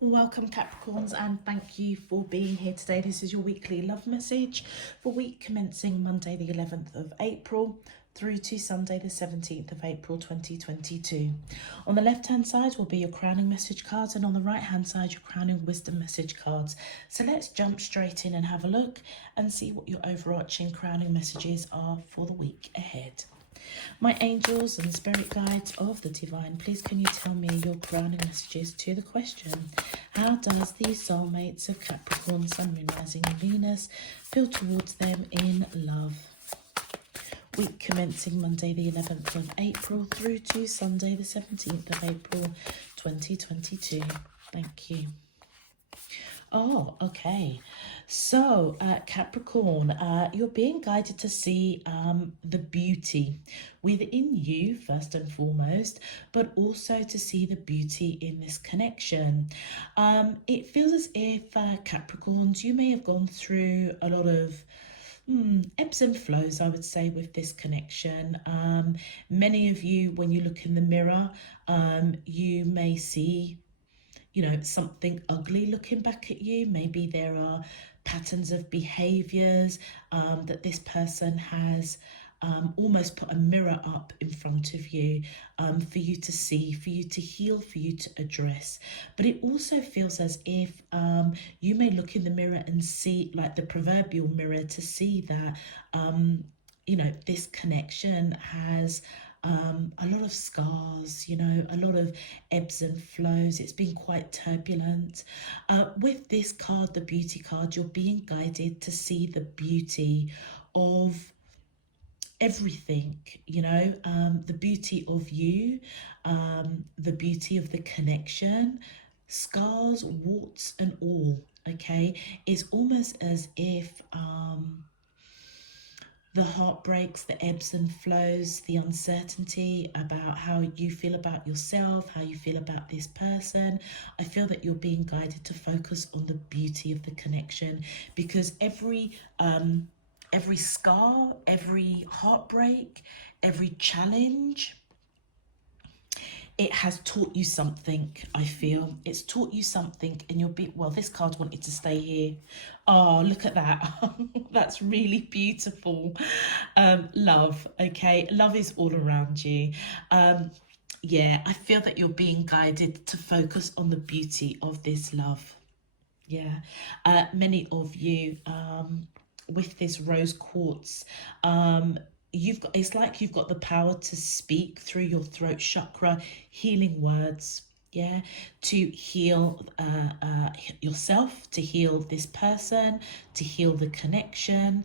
Welcome Capricorns, and thank you for being here today. This is your weekly love message for week commencing Monday the 11th of April through to Sunday the 17th of April 2022. On the left hand side will be your crowning message cards, and on the right hand side your crowning wisdom message cards. So let's jump straight in and have a look and see what your overarching crowning messages are for the week ahead. My angels and spirit guides of the divine, please can you tell me your crowning messages to the question, how does the soulmates of Capricorn, Sun, Moon, Rising and Venus feel towards them in love? Week commencing Monday the 11th of April through to Sunday the 17th of April 2022. Thank you. Oh, okay. So, Capricorn, you're being guided to see the beauty within you, first and foremost, but also to see the beauty in this connection. It feels as if, Capricorns, you may have gone through a lot of ebbs and flows, I would say, with this connection. Many of you, when you look in the mirror, you may see something ugly looking back at you. Maybe there are patterns of behaviors that this person has almost put a mirror up in front of you for you to see, for you to heal, for you to address. But it also feels as if you may look in the mirror and see, like the proverbial mirror, to see that this connection has a lot of scars, a lot of ebbs and flows. It's been quite turbulent. With this card, the beauty card, you're being guided to see the beauty of everything, the beauty of you, the beauty of the connection, scars, warts and all, okay? It's almost as if the heartbreaks, the ebbs and flows, the uncertainty about how you feel about yourself, how you feel about this person. I feel that you're being guided to focus on the beauty of the connection, because every scar, every heartbreak, every challenge, it has taught you something. I feel it's taught you something, and you'll be, well, this card wanted to stay here. Oh, look at that. That's really beautiful. Love, okay? Love is all around you. Yeah, I feel that you're being guided to focus on the beauty of this love. Yeah. Many of you, with this rose quartz, it's like you've got the power to speak through your throat chakra, healing words, yeah, to heal yourself, to heal this person, to heal the connection.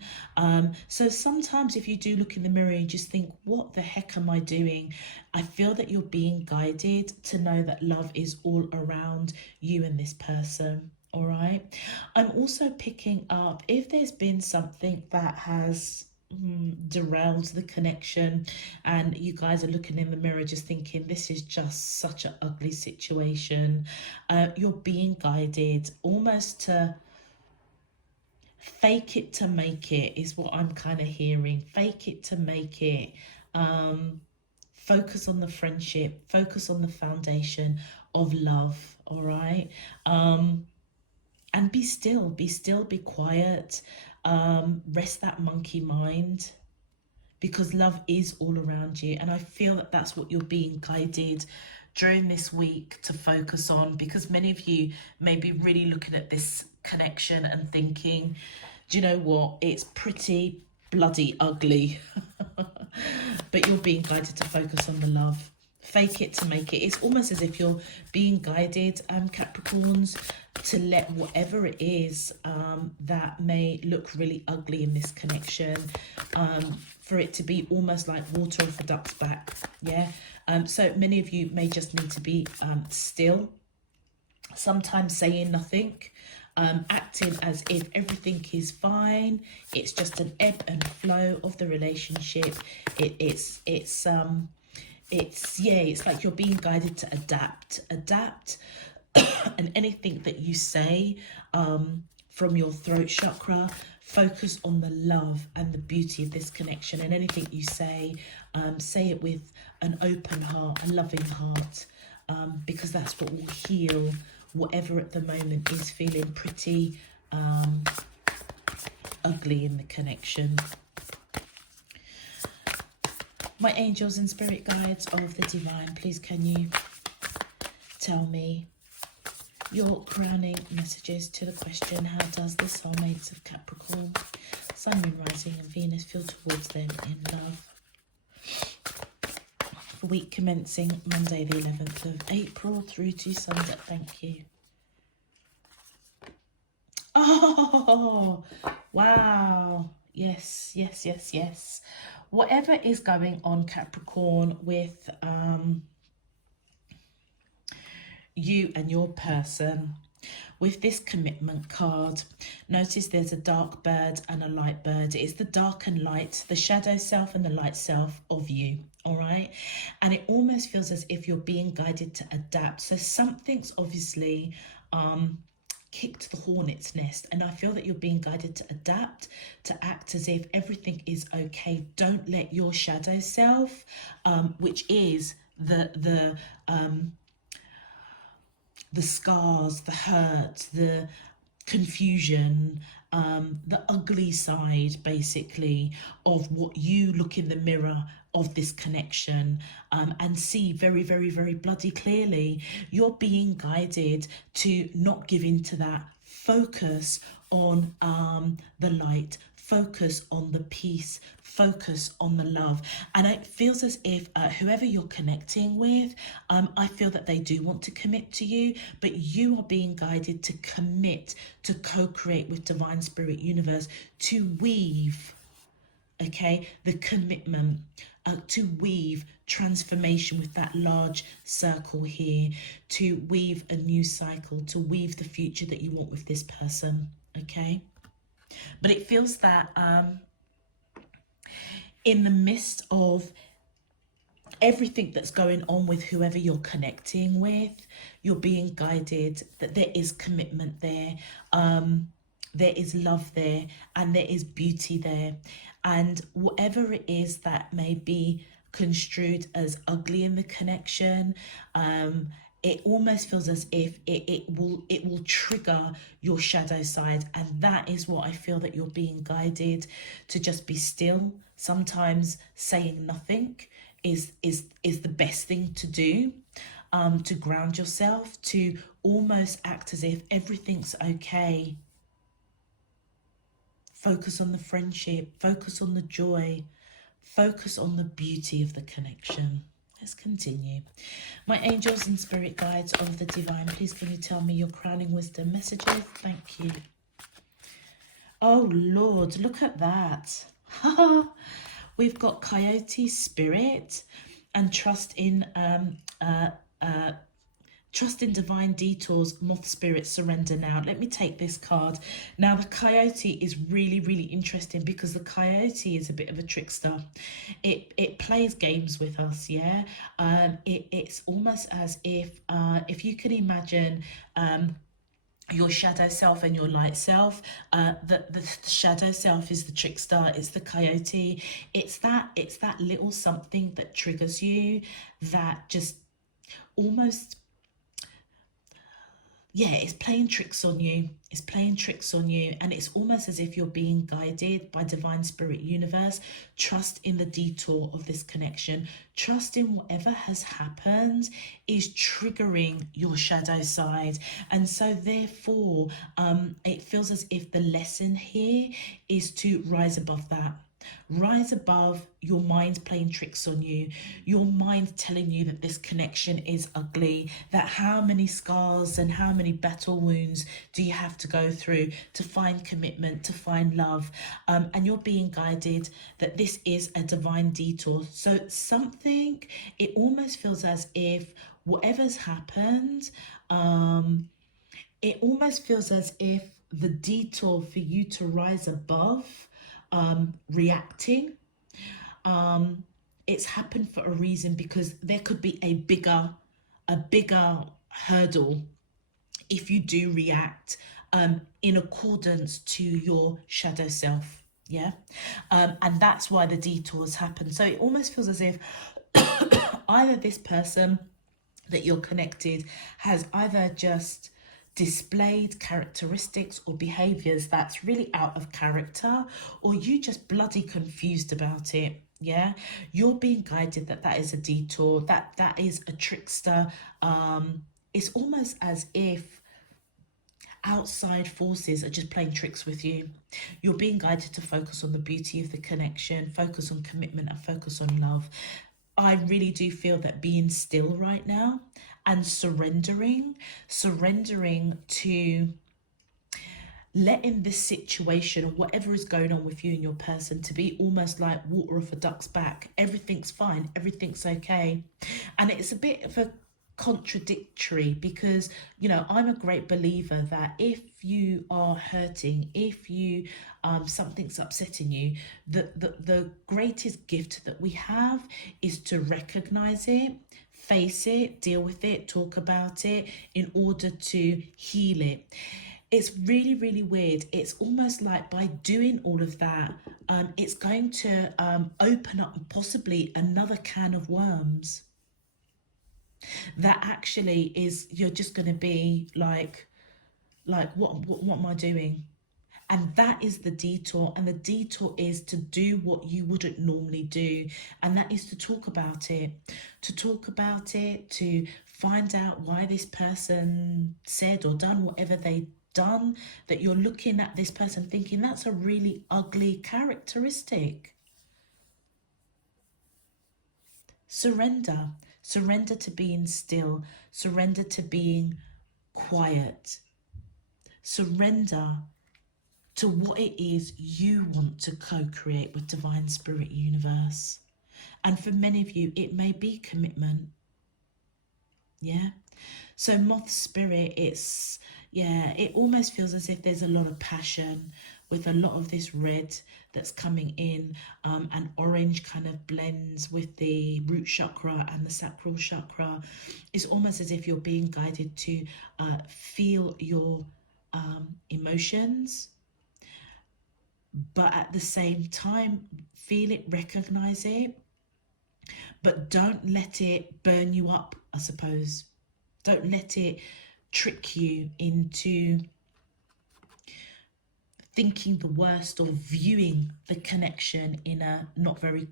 So sometimes if you do look in the mirror and just think, what the heck am I doing? I feel that you're being guided to know that love is all around you and this person. All right. I'm also picking up if there's been something that has derailed the connection, and you guys are looking in the mirror just thinking, this is just such an ugly situation. You're being guided almost to fake it to make it, is what I'm kind of hearing. Fake it to make it. Focus on the friendship, focus on the foundation of love. All right. And be still, be quiet, rest that monkey mind, because love is all around you. And I feel that that's what you're being guided during this week to focus on, because many of you may be really looking at this connection and thinking, do you know what, it's pretty bloody ugly. But you're being guided to focus on the love. Fake it to make it. It's almost as if you're being guided, Capricorns, to let whatever it is that may look really ugly in this connection, for it to be almost like water off a duck's back. Yeah. So many of you may just need to be still, sometimes saying nothing, acting as if everything is fine. It's just an ebb and flow of the relationship. It's like you're being guided to adapt, and anything that you say from your throat chakra, focus on the love and the beauty of this connection. And anything you say it with an open heart, a loving heart, because that's what will heal whatever at the moment is feeling pretty ugly in the connection. My angels and spirit guides of the divine, please can you tell me your crowning messages to the question, how does the soulmates of Capricorn, Sun, Moon, Rising and Venus feel towards them in love? For week commencing Monday the 11th of April through to Sunday. Thank you. Oh, wow. Yes, yes, yes, yes. Whatever is going on, Capricorn, with you and your person, with this commitment card, notice there's a dark bird and a light bird. It's the dark and light, the shadow self and the light self of you, all right? And it almost feels as if you're being guided to adapt. So something's obviously kicked the hornet's nest, and I feel that you're being guided to adapt, to act as if everything is okay. Don't let your shadow self, which is the scars, the hurt, the confusion, the ugly side, basically, of what you look in the mirror of this connection and see very, very, very bloody clearly. You're being guided to not give in to that. Focus on the light. Focus on the peace. Focus on the love. And it feels as if whoever you're connecting with, I feel that they do want to commit to you, but you are being guided to commit, to co-create with Divine Spirit Universe, to weave, okay, the commitment, to weave transformation with that large circle here, to weave a new cycle, to weave the future that you want with this person, okay? But it feels that in the midst of everything that's going on with whoever you're connecting with, you're being guided that there is commitment there, there is love there, and there is beauty there. And whatever it is that may be construed as ugly in the connection, it almost feels as if it will trigger your shadow side. And that is what I feel that you're being guided to just be still. Sometimes saying nothing is the best thing to do, to ground yourself, to almost act as if everything's okay. Focus on the friendship, focus on the joy, focus on the beauty of the connection. Let's continue. My angels and spirit guides of the divine, please can you tell me your crowning wisdom messages? Thank you. Oh Lord, look at that. We've got coyote spirit and trust in divine detours, moth spirit, surrender now. Let me take this card. Now the coyote is really, really interesting because the coyote is a bit of a trickster. It plays games with us, yeah. It's almost as if you can imagine your shadow self and your light self. The shadow self is the trickster, it's the coyote. It's that little something that triggers you, that just almost, yeah, it's playing tricks on you. It's playing tricks on you. And it's almost as if you're being guided by Divine Spirit Universe. Trust in the detour of this connection. Trust in whatever has happened is triggering your shadow side. And so therefore, it feels as if the lesson here is to rise above that. Rise above your mind playing tricks on you, your mind telling you that this connection is ugly, that how many scars and how many battle wounds do you have to go through to find commitment, to find love, and you're being guided that this is a divine detour. So something, it almost feels as if whatever's happened, it almost feels as if the detour for you to rise above reacting, it's happened for a reason, because there could be a bigger hurdle if you do react in accordance to your shadow self, yeah. And that's why the detours happen. So it almost feels as if either this person that you're connected has either just displayed characteristics or behaviors that's really out of character, or you just bloody confused about it. Yeah, you're being guided that that is a detour, that is a trickster. It's almost as if outside forces are just playing tricks with you. You're being guided to focus on the beauty of the connection, focus on commitment, and focus on love. I really do feel that being still right now and surrendering to letting this situation or whatever is going on with you and your person to be almost like water off a duck's back. Everything's fine, everything's okay. And it's a bit of a contradictory, because you know, I'm a great believer that if you are hurting, if you something's upsetting you, the greatest gift that we have is to recognize it, face it, deal with it, talk about it in order to heal it. It's really, really weird. It's almost like by doing all of that, it's going to open up possibly another can of worms that actually is, you're just going to be like what am I doing? And that is the detour. And the detour is to do what you wouldn't normally do, and that is to talk about it, to find out why this person said or done whatever they done, that you're looking at this person thinking that's a really ugly characteristic. Surrender to being still, surrender to being quiet, surrender to what it is you want to co-create with Divine Spirit Universe. And for many of you, it may be commitment. Yeah. So Moth Spirit, it's, yeah, it almost feels as if there's a lot of passion with a lot of this red that's coming in, and orange kind of blends with the root chakra and the sacral chakra. It's almost as if you're being guided to feel your emotions, but at the same time, feel it, recognize it, but don't let it burn you up, I suppose. Don't let it trick you into thinking the worst or viewing the connection in a not very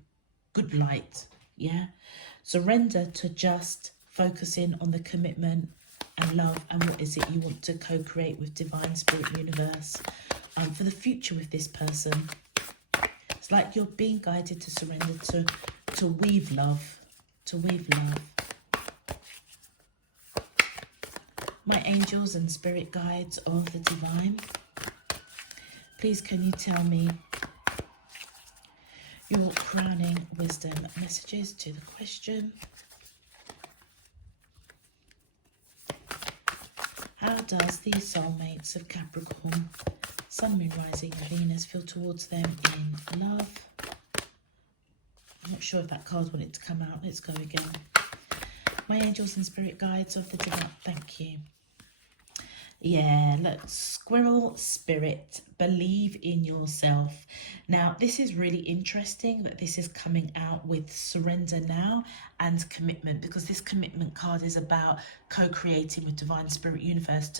good light. Yeah. Surrender to just focusing on the commitment and love and what is it you want to co-create with Divine Spirit Universe for the future with this person. It's like you're being guided to surrender to weave love, My angels and spirit guides of the divine, please can you tell me your crowning wisdom messages to the question: how does the soulmates of Capricorn, Sun, Moon, Rising, Venus feel towards them in love? I'm not sure if that card wanted to come out. Let's go again. My angels and spirit guides of the divine, thank you. Yeah, look, squirrel spirit, believe in yourself. Now, this is really interesting that this is coming out with surrender now and commitment, because this commitment card is about co-creating with Divine Spirit Universe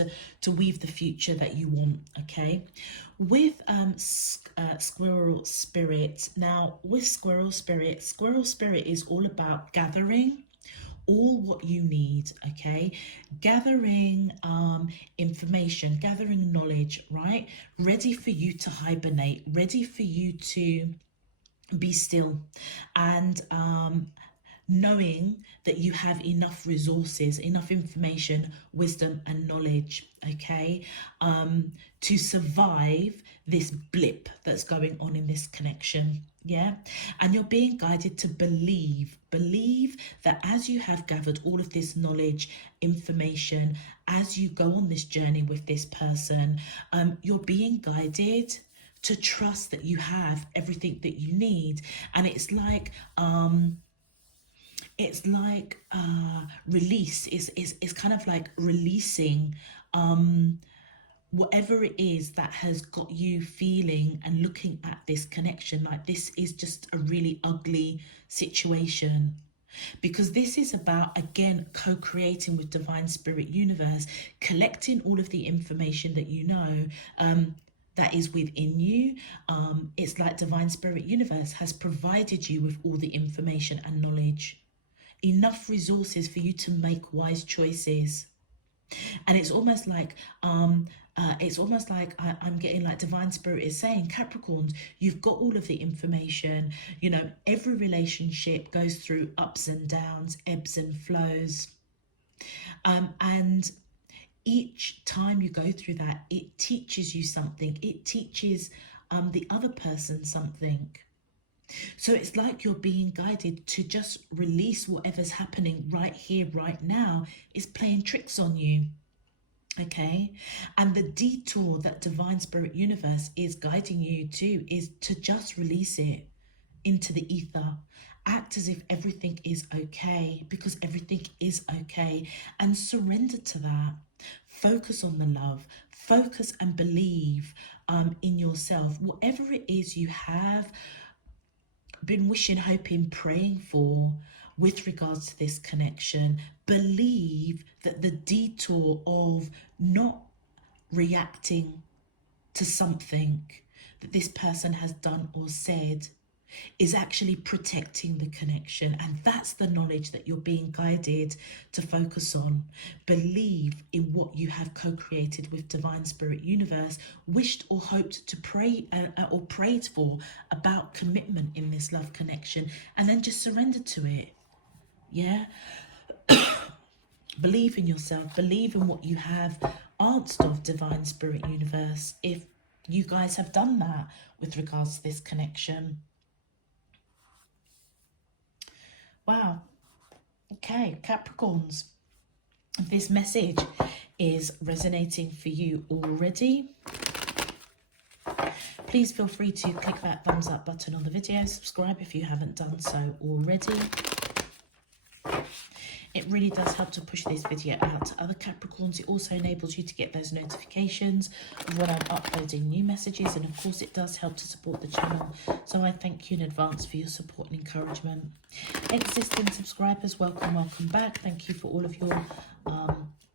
to weave the future that you want, okay? With squirrel spirit, now with squirrel spirit is all about gathering all what you need, okay? Gathering information, gathering knowledge, right? Ready for you to hibernate, ready for you to be still, and knowing that you have enough resources, enough information, wisdom and knowledge, okay, to survive this blip that's going on in this connection. Yeah, and you're being guided to believe that as you have gathered all of this knowledge, information, as you go on this journey with this person, you're being guided to trust that you have everything that you need. And it's like release is kind of like releasing whatever it is that has got you feeling and looking at this connection like this is just a really ugly situation. because this is about, again, co-creating with divine spirit universe, collecting all of the information that you know, that is within you. It's like divine spirit universe has provided you with all the information and knowledge, enough resources for you to make wise choices. And it's almost like I'm getting like divine spirit is saying, Capricorns, you've got all of the information. You know, every relationship goes through ups and downs, ebbs and flows, and each time you go through that, it teaches you something. It teaches the other person something. So it's like you're being guided to just release whatever's happening right here, right now, is playing tricks on you. Okay, and the detour that divine spirit universe is guiding you to is to just release it into the ether. Act as if everything is okay, because everything is okay, and surrender to that. Focus on the love, focus and believe in yourself. Whatever it is you have been wishing, hoping, praying for with regards to this connection, believe that the detour of not reacting to something that this person has done or said is actually protecting the connection. And that's the knowledge that you're being guided to focus on. Believe in what you have co-created with divine spirit universe, wished or hoped to pray or prayed for about commitment in this love connection, and then just surrender to it. Yeah. Believe in yourself, believe in what you have asked of divine spirit universe, if you guys have done that with regards to this connection. Wow. Okay, Capricorns, if this message is resonating for you already, please feel free to click that thumbs up button on the video, subscribe if you haven't done so already. It really does help to push this video out to other Capricorns. It also enables you to get those notifications when I'm uploading new messages, and of course it does help to support the channel, so I thank you in advance for your support and encouragement. Existing subscribers, welcome back. Thank you for all of your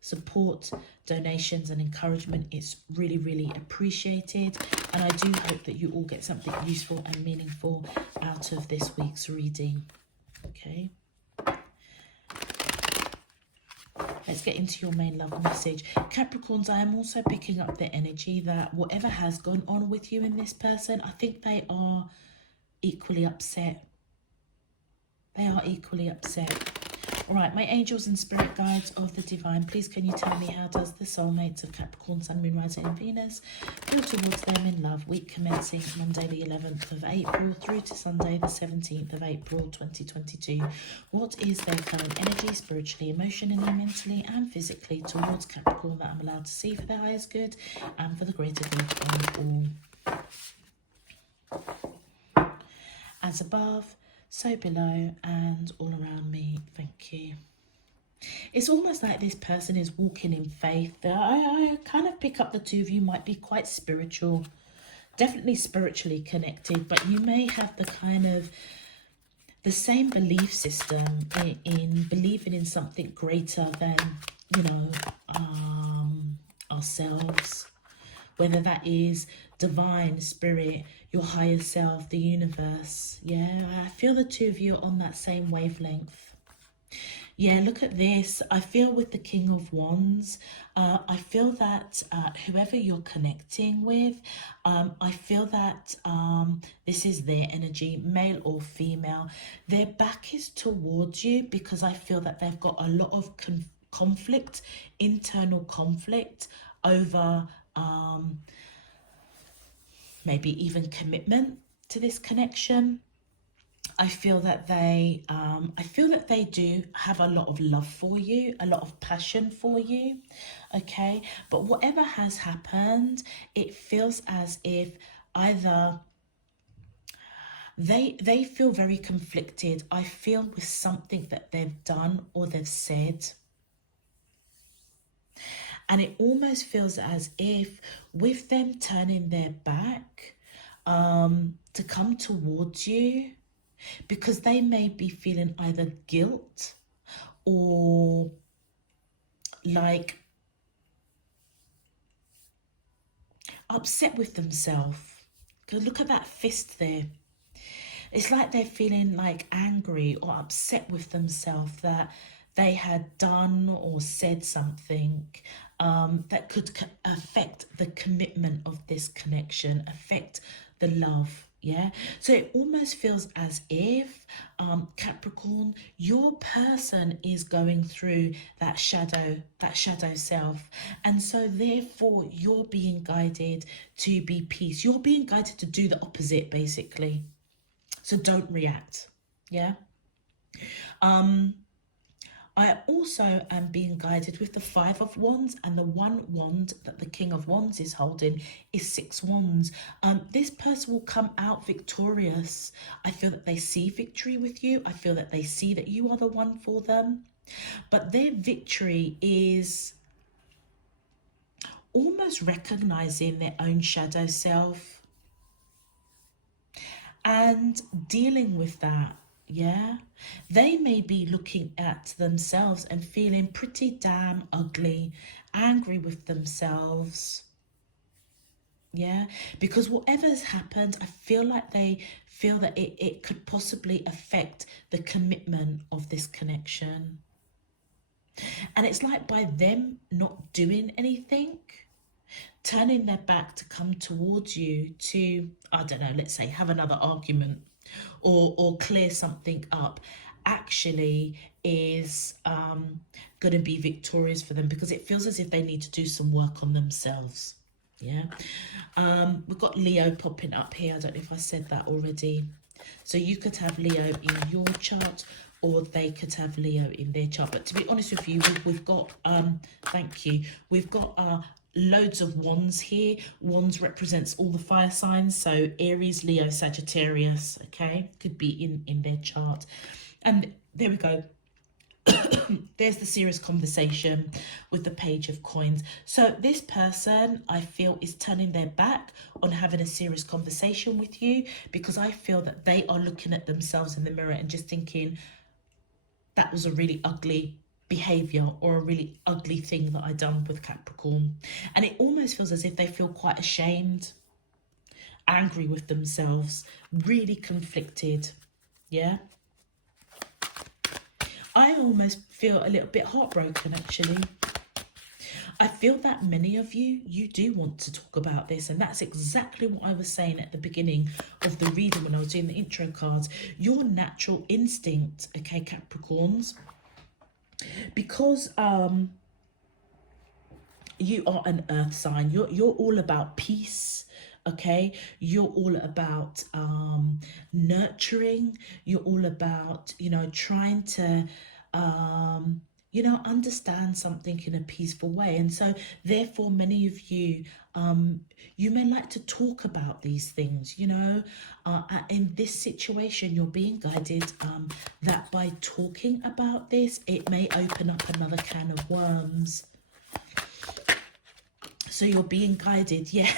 support, donations and encouragement. It's really appreciated, and I do hope that you all get something useful and meaningful out of this week's reading. Okay, let's get into your main love message. Capricorns, I am also picking up the energy that whatever has gone on with you and this person, I think they are equally upset. They are equally upset. All right, my angels and spirit guides of the divine, please can you tell me, how does the soulmates of Capricorn, Sun, Moon, Rising and Venus feel towards them in love, week commencing Monday the 11th of April through to Sunday the 17th of April 2022? What is their current energy, spiritually, emotionally, mentally and physically towards Capricorn, that I'm allowed to see for their highest good and for the greater good of all? As above, so below and all around me. Thank you. It's almost like this person is walking in faith. I kind of pick up the two of you might be quite spiritual, definitely spiritually connected, but you may have the kind of the same belief system in believing in something greater than, you know, ourselves. Whether that is divine, spirit, your higher self, the universe. Yeah, I feel the two of you are on that same wavelength. Yeah, look at this. I feel with the King of Wands, I feel that whoever you're connecting with, I feel that this is their energy, male or female. Their back is towards you because I feel that they've got a lot of conflict, internal conflict over maybe even commitment to this connection. I feel that they do have a lot of love for you, a lot of passion for you. Okay, but whatever has happened, it feels as if either they feel very conflicted. I feel with something that they've done or they've said. And it almost feels as if with them turning their back to come towards you, because they may be feeling either guilt or like upset with themselves. Look at that fist there. It's like they're feeling like angry or upset with themselves that they had done or said something that could affect the commitment of this connection, affect the love. Yeah, so it almost feels as if Capricorn, your person is going through that shadow self, and so therefore you're being guided to be peace. You're being guided to do the opposite, basically. So don't react. Yeah. I also am being guided with the 5 of Wands, and the one wand that the King of Wands is holding is 6 wands. This person will come out victorious. I feel that they see victory with you. I feel that they see that you are the one for them. But their victory is almost recognizing their own shadow self and dealing with that. Yeah, they may be looking at themselves and feeling pretty damn ugly, angry with themselves. Yeah, because whatever's happened, I feel like they feel that it could possibly affect the commitment of this connection. And it's like by them not doing anything, turning their back to come towards you to, I don't know, let's say have another argument or clear something up, actually is going to be victorious for them, because it feels as if they need to do some work on themselves. Yeah. We've got Leo popping up here. I don't know if I said that already. So you could have Leo in your chart, or they could have Leo in their chart. But to be honest with you, we've got thank you, we've got loads of wands here. Wands represents all the fire signs, so Aries, Leo, Sagittarius, okay, could be in their chart. And there we go. There's the serious conversation with the Page of Coins. So this person, I feel, is turning their back on having a serious conversation with you, because I feel that they are looking at themselves in the mirror and just thinking, that was a really ugly behavior or a really ugly thing that I done with Capricorn. And it almost feels as if they feel quite ashamed, angry with themselves, really conflicted. Yeah. I almost feel a little bit heartbroken, actually. I feel that many of you do want to talk about this, and that's exactly what I was saying at the beginning of the reading when I was doing the intro cards. Your natural instinct, okay, Capricorns, because you are an earth sign, you're all about peace. Okay, you're all about nurturing. You're all about, you know, trying to you know, understand something in a peaceful way. And so therefore many of you you may like to talk about these things, you know. In this situation, you're being guided that by talking about this, it may open up another can of worms. So you're being guided, yeah.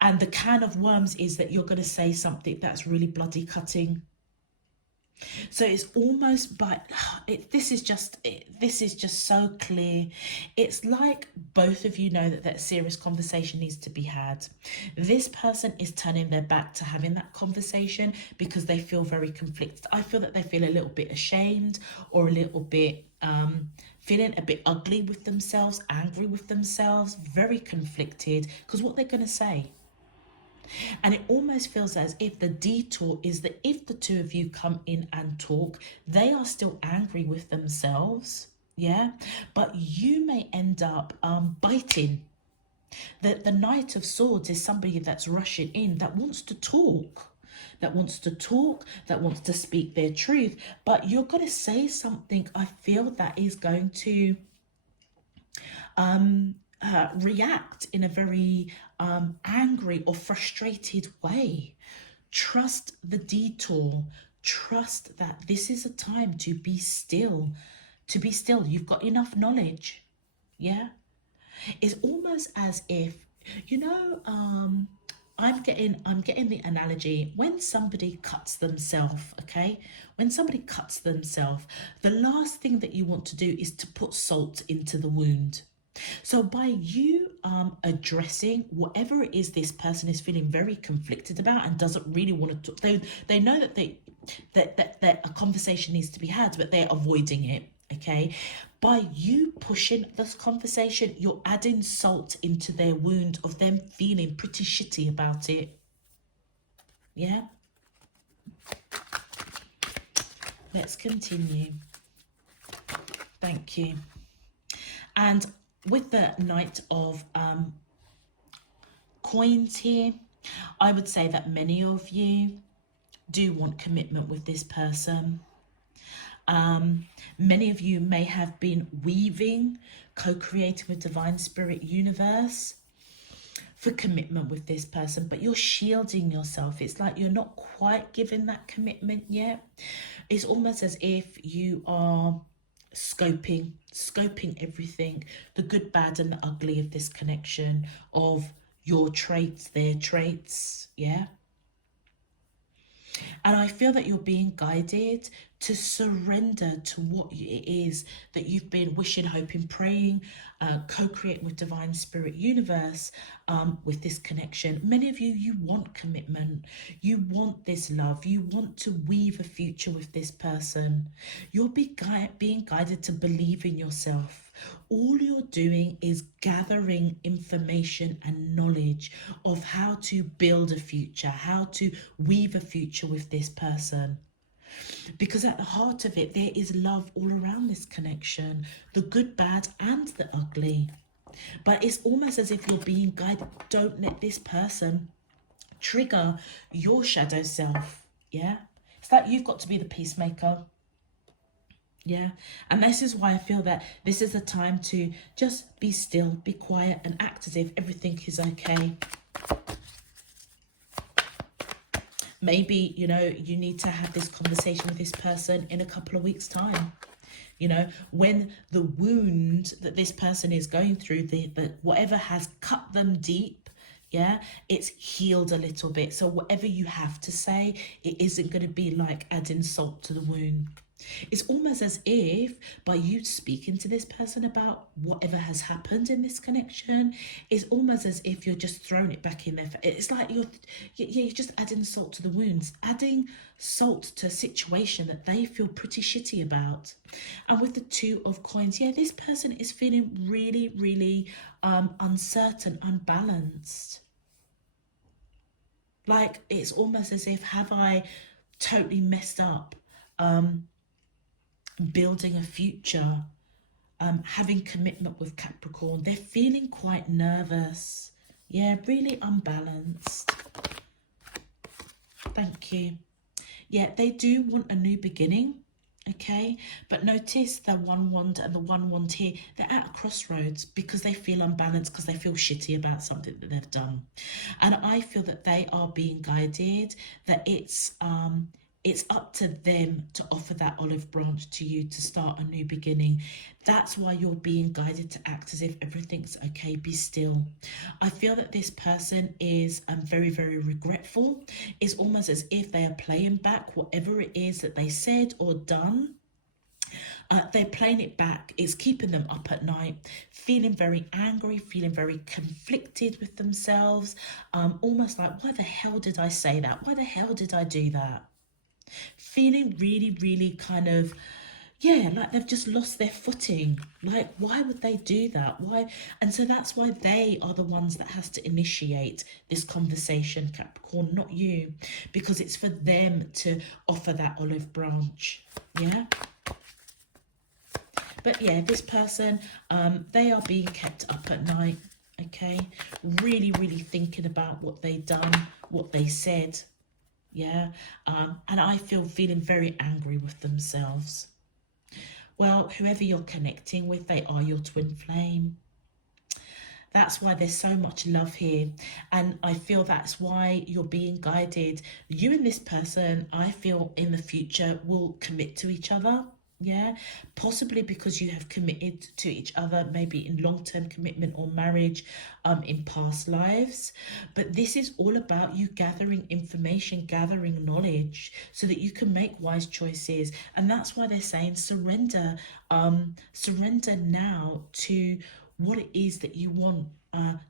And the can of worms is that you're going to say something that's really bloody cutting. So it's almost, but this is just so clear. It's like both of you know that that serious conversation needs to be had. This person is turning their back to having that conversation because they feel very conflicted. I feel that they feel a little bit ashamed, or a little bit feeling a bit ugly with themselves, angry with themselves, very conflicted, because what they're going to say. And it almost feels as if the detour is that if the two of you come in and talk, they are still angry with themselves, yeah, but you may end up biting. That the Knight of Swords is somebody that's rushing in, that wants to talk, that wants to speak their truth, but you're going to say something, I feel, that is going to react in a very angry or frustrated way. Trust the detour. Trust that this is a time to be still. To be still. You've got enough knowledge. Yeah. It's almost as if, you know, I'm getting the analogy when somebody cuts themselves, okay? When somebody cuts themselves, the last thing that you want to do is to put salt into the wound. So by you addressing whatever it is this person is feeling very conflicted about and doesn't really want to, they know that that a conversation needs to be had, but they're avoiding it. Okay, by you pushing this conversation, you're adding salt into their wound of them feeling pretty shitty about it. Yeah. Let's continue. Thank you. And with the Knight of Coins here, I would say that many of you do want commitment with this person. Many of you may have been weaving, co-creating with Divine Spirit Universe for commitment with this person, but you're shielding yourself. It's like you're not quite giving that commitment yet. It's almost as if you are scoping everything, the good, bad and the ugly of this connection, of your traits, their traits. Yeah. And I feel that you're being guided to surrender to what it is that you've been wishing, hoping, praying, co-creating with Divine Spirit Universe with this connection. Many of you, you want commitment. You want this love. You want to weave a future with this person. You're being guided to believe in yourself. All you're doing is gathering information and knowledge of how to build a future, how to weave a future with this person. Because at the heart of it, there is love all around this connection, the good, bad, and the ugly. But it's almost as if you're being guided. Don't let this person trigger your shadow self. Yeah, it's like you've got to be the peacemaker. Yeah, and this is why I feel that this is a time to just be still, be quiet, and act as if everything is okay. Maybe, you know, you need to have this conversation with this person in a couple of weeks' time. You know, when the wound that this person is going through, the whatever has cut them deep, yeah, it's healed a little bit. So whatever you have to say, it isn't going to be like adding salt to the wound. It's almost as if by you speaking to this person about whatever has happened in this connection, it's almost as if you're just throwing it back in there. It's like you're just adding salt to the wounds, adding salt to a situation that they feel pretty shitty about. And with the Two of Coins, yeah, this person is feeling really, really uncertain, unbalanced. Like it's almost as if, have I totally messed up? Building a future, having commitment with Capricorn. They're feeling quite nervous. Yeah, really unbalanced. Thank you. Yeah, they do want a new beginning. Okay, but notice the one wand and the one wand here, they're at a crossroads because they feel unbalanced, because they feel shitty about something that they've done. And I feel that they are being guided, that it's up to them to offer that olive branch to you to start a new beginning. That's why you're being guided to act as if everything's okay. Be still. I feel that this person is very, very regretful. It's almost as if they are playing back whatever it is that they said or done. They're playing it back. It's keeping them up at night, feeling very angry, feeling very conflicted with themselves. Almost like, why the hell did I say that? Why the hell did I do that? Feeling really, really kind of, yeah, like they've just lost their footing. Like, why would they do that? Why? And so that's why they are the ones that has to initiate this conversation, Capricorn, not you, because it's for them to offer that olive branch. Yeah. But yeah, this person, they are being kept up at night. Okay. Really, really thinking about what they've done, what they said. Yeah, and I feel feeling very angry with themselves. Well, whoever you're connecting with, they are your twin flame. That's why there's so much love here. And I feel that's why you're being guided. You and this person, I feel in the future will commit to each other. Yeah, possibly because you have committed to each other, maybe in long-term commitment or marriage, in past lives. But this is all about you gathering information, gathering knowledge, so that you can make wise choices. And that's why they're saying surrender, surrender now to what it is that you want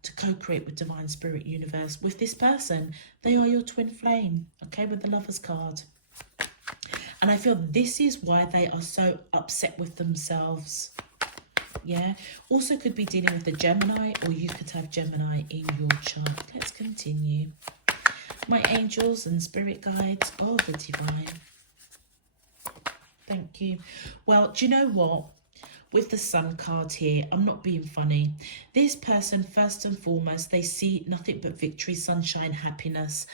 to co-create with divine spirit universe with this person. They are your twin flame, okay, with the Lovers card. And I feel this is why they are so upset with themselves. Yeah. Also could be dealing with the Gemini, or you could have Gemini in your chart. Let's continue. My angels and spirit guides of the divine. Thank you. Well, do you know what? With the Sun card here, I'm not being funny. This person, first and foremost, they see nothing but victory, sunshine, happiness,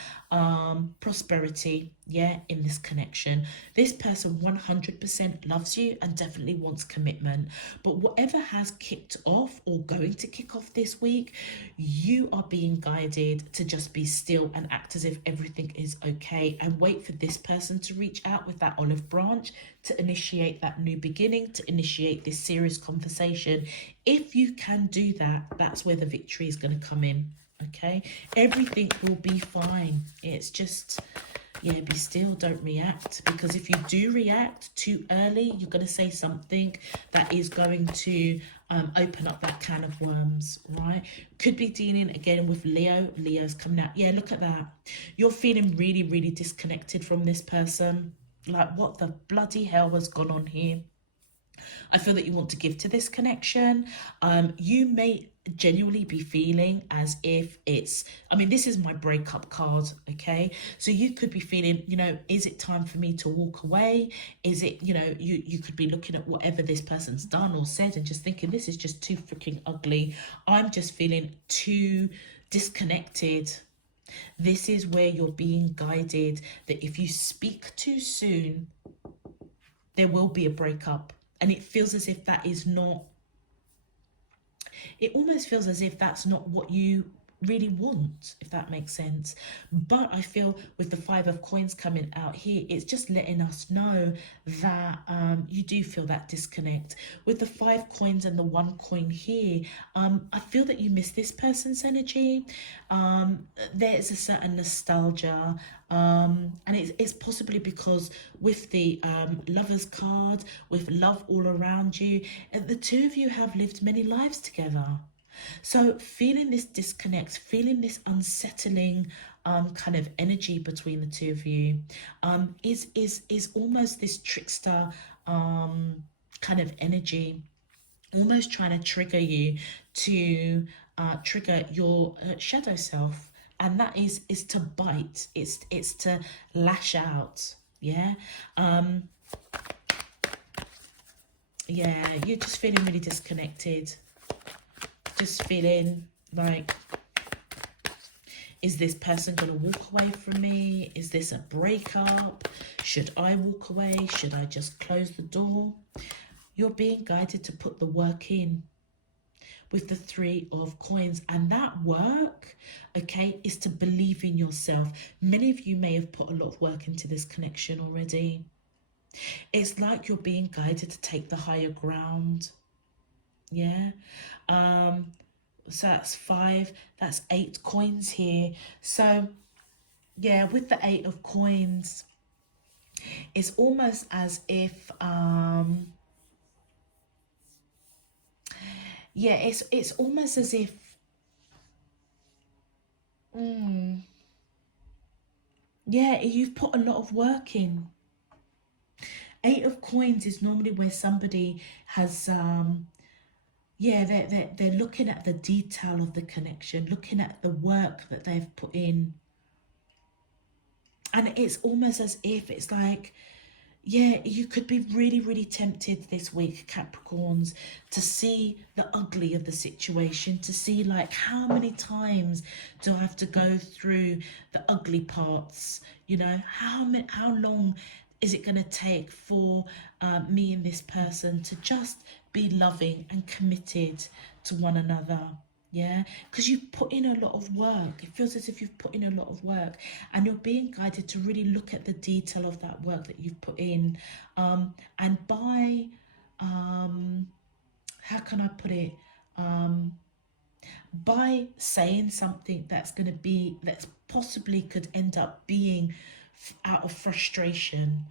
prosperity, yeah, in this connection. This person 100% loves you and definitely wants commitment. But whatever has kicked off or going to kick off this week, you are being guided to just be still and act as if everything is okay, and wait for this person to reach out with that olive branch to initiate that new beginning, to initiate this serious conversation. If you can do that, that's where the victory is going to come in. Okay, everything will be fine. It's just, yeah, be still, don't react, because if you do react too early, you're going to say something that is going to open up that can of worms, right? Could be dealing again with Leo. Leo's coming out. Yeah, look at that. You're feeling really, really disconnected from this person. Like, what the bloody hell has gone on here? I feel that you want to give to this connection. You may genuinely be feeling as if it's, I mean, this is my breakup card, okay? So you could be feeling, you know, is it time for me to walk away? Is it, you know, you could be looking at whatever this person's done or said and just thinking, this is just too freaking ugly. I'm just feeling too disconnected. This is where you're being guided that if you speak too soon, there will be a breakup. And it feels as if that is not, it almost feels as if that's not what you really want, if that makes sense. But I feel with the Five of Coins coming out here, it's just letting us know that you do feel that disconnect. With the 5 coins and the 1 coin here, I feel that you miss this person's energy. There's a certain nostalgia, and it's possibly because with the Lovers card, with love all around you, the two of you have lived many lives together. So feeling this disconnect, feeling this unsettling kind of energy between the two of you is almost this trickster kind of energy, almost trying to trigger you to trigger your shadow self. And that is to bite, it's to lash out. Yeah. Yeah, you're just feeling really disconnected. Just feeling like, is this person going to walk away from me? Is this a breakup? Should I walk away? Should I just close the door? You're being guided to put the work in with the 3 of coins. And that work, okay, is to believe in yourself. Many of you may have put a lot of work into this connection already. It's like you're being guided to take the higher ground. Yeah. So that's 5, that's 8 coins here. So yeah, with the 8 of coins, it's almost as if yeah, it's almost as if yeah, you've put a lot of work in. 8 of coins is normally where somebody has yeah, they're looking at the detail of the connection, looking at the work that they've put in. And it's almost as if it's like, yeah, you could be really, really tempted this week, Capricorns, to see the ugly of the situation, to see like, how many times do I have to go through the ugly parts? You know, how long is it going to take for me and this person to just be loving and committed to one another? Yeah, because you've put in a lot of work. It feels as if you've put in a lot of work, and you're being guided to really look at the detail of that work that you've put in. And by, how can I put it? By saying something that's going to be, that's possibly could end up being out of frustration.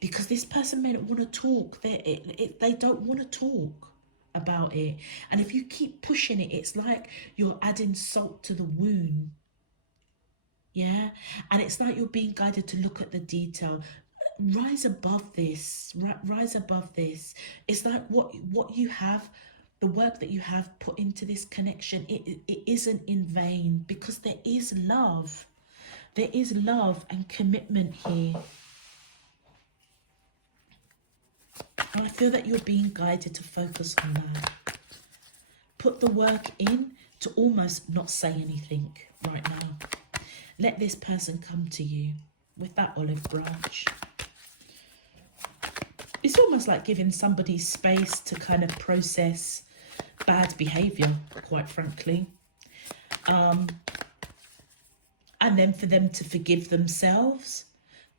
Because this person may not want to talk. They don't want to talk about it. And if you keep pushing it, it's like you're adding salt to the wound. Yeah. And it's like you're being guided to look at the detail. Rise above this. Rise above this. It's like what you have, the work that you have put into this connection, it isn't in vain, because there is love. There is love and commitment here. And I feel that you're being guided to focus on that. Put the work in to almost not say anything right now. Let this person come to you with that olive branch. It's almost like giving somebody space to kind of process bad behaviour, quite frankly. And then for them to forgive themselves,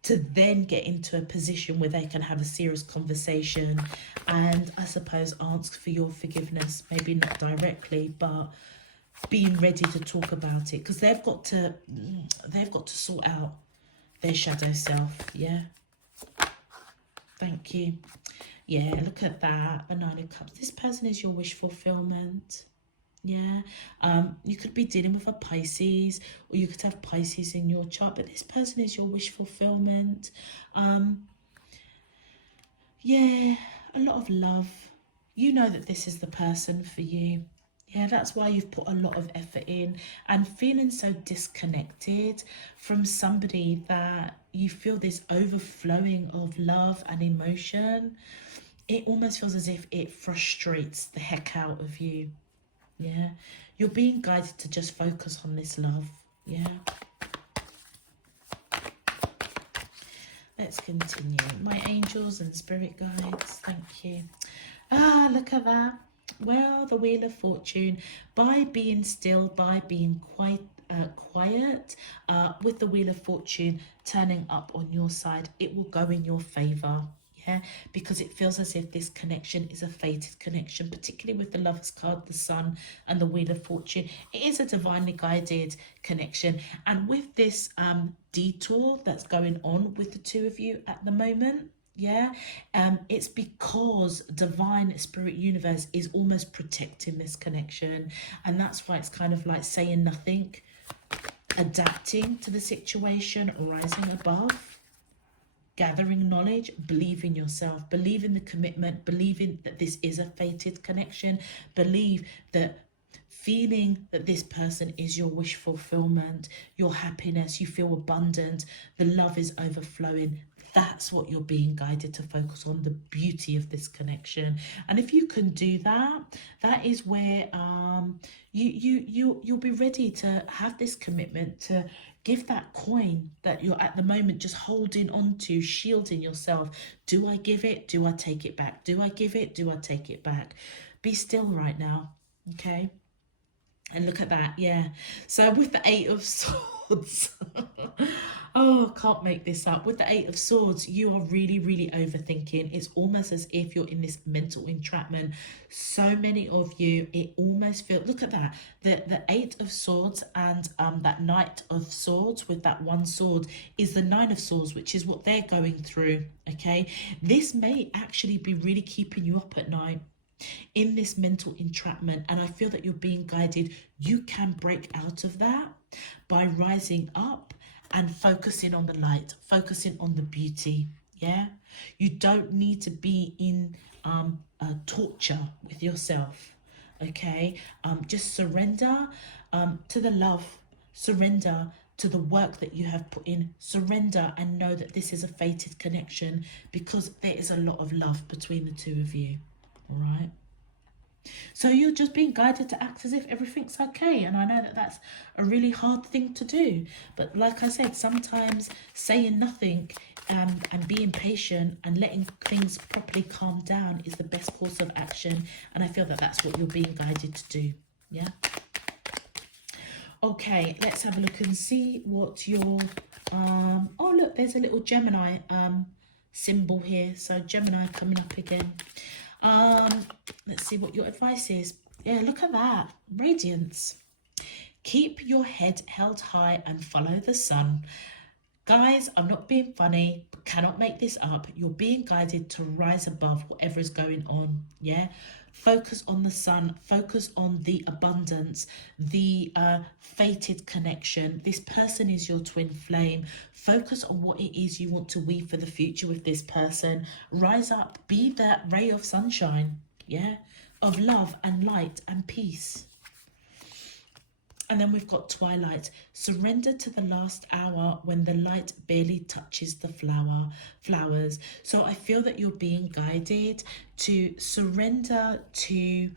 to then get into a position where they can have a serious conversation and, I suppose, ask for your forgiveness. Maybe not directly, but being ready to talk about it, because they've got to sort out their shadow self. Yeah. Thank you. Yeah, look at that. The Nine of Cups. This person is your wish fulfillment. Yeah. You could be dealing with a Pisces, or you could have Pisces in your chart, but this person is your wish fulfillment. Yeah, a lot of love. You know that this is the person for you. Yeah, that's why you've put a lot of effort in, and feeling so disconnected from somebody that you feel this overflowing of love and emotion. It almost feels as if it frustrates the heck out of you. Yeah, you're being guided to just focus on this love. Yeah. Let's continue. My angels and spirit guides, thank you. Ah, look at that. Well, the Wheel of Fortune. By being still, by being quiet, with the Wheel of Fortune turning up on your side, it will go in your favour. Yeah, because it feels as if this connection is a fated connection, particularly with the Lovers card, the Sun, and the Wheel of Fortune. It is a divinely guided connection, and with this detour that's going on with the two of you at the moment, yeah, it's because divine spirit universe is almost protecting this connection, and that's why it's kind of like saying nothing, adapting to the situation, rising above, gathering knowledge, believe in yourself, believe in the commitment, believing that this is a fated connection, believe that feeling that this person is your wish fulfillment, your happiness, you feel abundant, the love is overflowing. That's what you're being guided to focus on, the beauty of this connection. And if you can do that, that is where you'll be ready to have this commitment to give that coin that you're at the moment just holding on to, shielding yourself. Do I give it? Do I take it back? Do I give it? Do I take it back? Be still right now, okay? And look at that, yeah. So with the Eight of Swords, oh, I can't make this up. With the Eight of Swords, you are really, really overthinking. It's almost as if you're in this mental entrapment. So many of you, it almost feels, look at that. The Eight of Swords and that Knight of Swords with that one sword is the Nine of Swords, which is what they're going through, okay? This may actually be really keeping you up at night in this mental entrapment, and I feel that you're being guided. You can break out of that by rising up and focusing on the light, focusing on the beauty. Yeah, you don't need to be in torture with yourself, okay? Just surrender to the love, surrender to the work that you have put in, surrender and know that this is a fated connection, because there is a lot of love between the two of you. All right, so you're just being guided to act as if everything's okay, and I know that that's a really hard thing to do, but like I said, sometimes saying nothing and being patient and letting things properly calm down is the best course of action, and I feel that that's what you're being guided to do. Yeah. Okay, let's have a look and see what your oh look, there's a little Gemini symbol here. So Gemini coming up again. Let's see what your advice is. Yeah, look at that. Radiance. Keep your head held high and follow the sun. Guys, I'm not being funny, but cannot make this up. You're being guided to rise above whatever is going on. Yeah. Focus on the sun, focus on the abundance, the fated connection. This person is your twin flame. Focus on what it is you want to weave for the future with this person. Rise up, be that ray of sunshine, yeah, of love and light and peace. And then we've got twilight. Surrender to the last hour when the light barely touches the flowers. So I feel that you're being guided to surrender to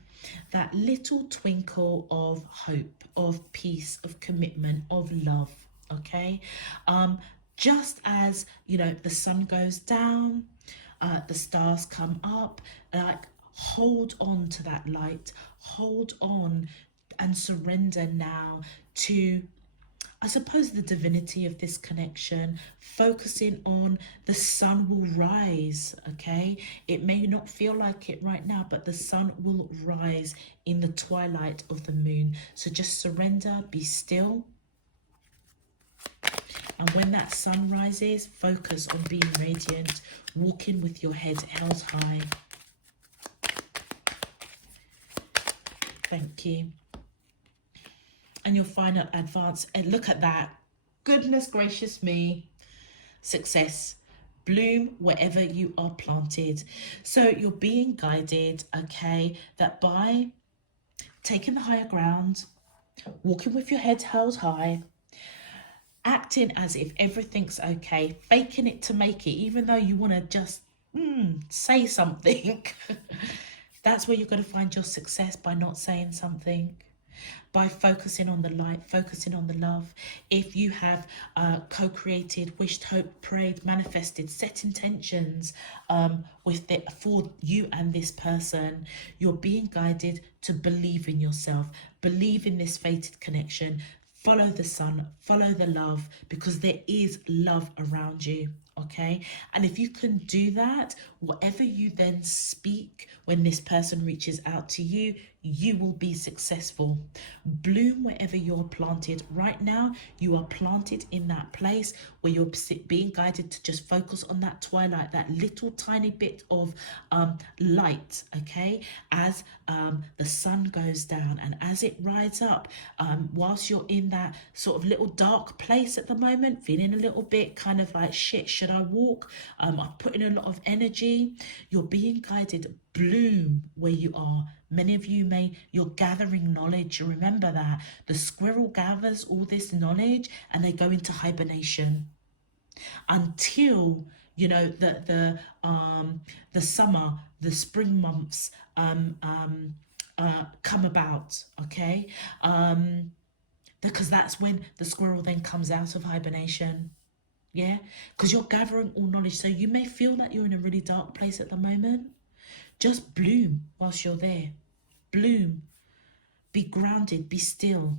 that little twinkle of hope, of peace, of commitment, of love. Okay. Just as, you know, the sun goes down, the stars come up, like hold on to that light, hold on and surrender now to, I suppose, the divinity of this connection, focusing on the sun will rise, okay? It may not feel like it right now, but the sun will rise in the twilight of the moon. So just surrender, be still. And when that sun rises, focus on being radiant, walking with your head held high. Thank you. And your final advance, and look at that. Goodness gracious me. Success. Bloom wherever you are planted. So you're being guided, okay, that by taking the higher ground, walking with your head held high, acting as if everything's okay, faking it to make it, even though you want to just say something. That's where you're going to find your success, by not saying something, by focusing on the light, focusing on the love. If you have co-created, wished, hoped, prayed, manifested, set intentions for you and this person, you're being guided to believe in yourself, believe in this fated connection, follow the sun, follow the love, because there is love around you. Okay, and if you can do that, whatever you then speak when this person reaches out to you, you will be successful. Bloom wherever you're planted. Right now, you are planted in that place where you're being guided to just focus on that twilight, that little tiny bit of light, okay, as the sun goes down and as it rides up, whilst you're in that sort of little dark place at the moment, feeling a little bit kind of like, shit, should I walk? I'm putting a lot of energy. You're being guided. Bloom where you are. Many of you you're gathering knowledge. Remember that the squirrel gathers all this knowledge and they go into hibernation until, you know, the summer, the spring months come about. Okay, because that's when the squirrel then comes out of hibernation. Yeah, because you're gathering all knowledge. So you may feel that you're in a really dark place at the moment. Just bloom whilst you're there. Bloom. Be grounded. Be still.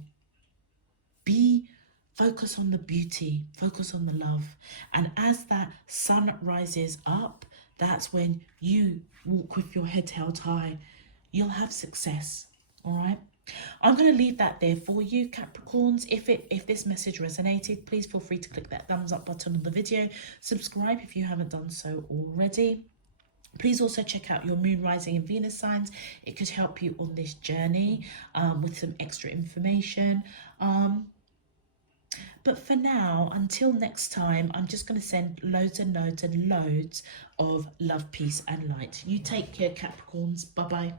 Focus on the beauty. Focus on the love. And as that sun rises up, that's when you walk with your head held high. You'll have success. All right. I'm going to leave that there for you, Capricorns. If this message resonated, please feel free to click that thumbs up button on the video. Subscribe if you haven't done so already. Please also check out your moon, rising and Venus signs. It could help you on this journey with some extra information. But for now, until next time, I'm just going to send loads and loads and loads of love, peace and light. You take care, Capricorns. Bye-bye.